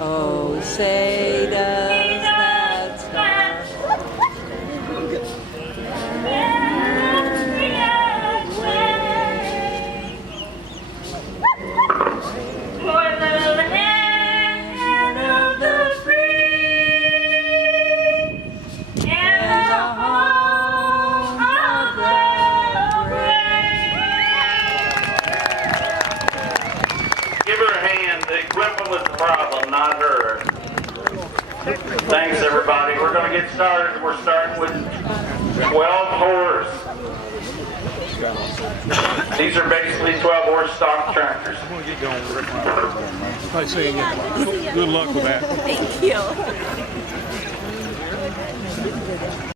Oh, say does that star For the land of the free and the home of the brave. Give her a hand. The equipment was the problem, not her. Thanks, everybody. We're going to get started. We're starting with 12 horse. These are basically 12 horse stock tractors. I say good luck with that. Thank you.